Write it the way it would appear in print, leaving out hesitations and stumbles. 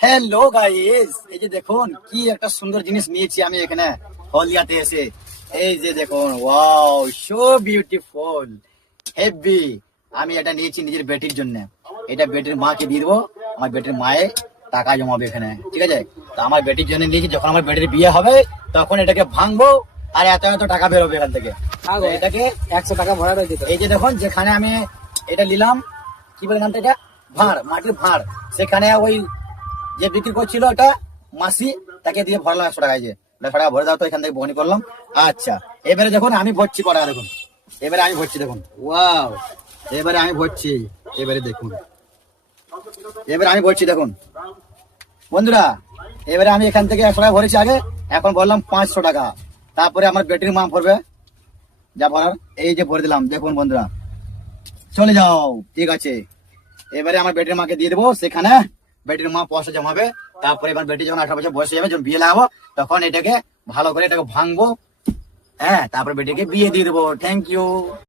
Hello guys, এই যে দেখুন কি একটা সুন্দর জিনিস নিয়েছি আমি এখানে হলদিয়াতে এসে। এই যে দেখুন, ওয়াও, সো বিউটিফুল, হেভি। আমি এটা নিয়েছি নিজের বেটির জন্য। এটা বেটির মাকে দিয়ে দেবো। আমার বেটির মায়ে টাকা জমাবে এখানে, ঠিক আছে? তো আমার বেটির জন্য নিয়েছি, যখন আমার বেটির বিয়ে হবে তখন এটাকে ভাঙবো আর এত এত টাকা বেরোবে এখান থেকে। তো এটাকে 100 টাকা ভরা রয়েছে তো। এই যে দেখুন, যেখানে আমি এটা নিলাম, কি বলে নামটা, এটা ভাঁড়, মাটির ভাঁড়। সেখানে ওই যে বিক্রি করছিল ওটা মাসি, তাকে দিয়ে ভরলাম 100 টাকায়। যে 100 টাকা ভরে দাও, তো এখান থেকে বহনি করলাম। আচ্ছা, এবারে দেখুন আমি ভরছি কটা, দেখুন এবারে আমি ভরছি, দেখুন ওয়াও, এবারে আমি ভরছি। এবারে দেখুন, এবারে আমি ভরছি, দেখুন বন্ধুরা। এবারে আমি এখান থেকে 100 টাকা ভরেছি আগে, এখন বললাম 500 টাকা। তারপরে আমার ব্যাটারি মা ভরবে যা ভরার। এই যে ভরে দিলাম, দেখুন বন্ধুরা, চলে যাও, ঠিক আছে। এবারে আমার বেটির মাকে দিয়ে দেবো, সেখানে বেটির মা পয়সা জমাবে। তারপরে এবার বেটি যখন 18 বছর বয়স হয়ে যাবে, যখন বিয়ে লাগাবো, তখন এটাকে ভালো করে এটাকে ভাঙবো। হ্যাঁ, তারপরে বেটিকে বিয়ে দিয়ে দেবো। Thank you.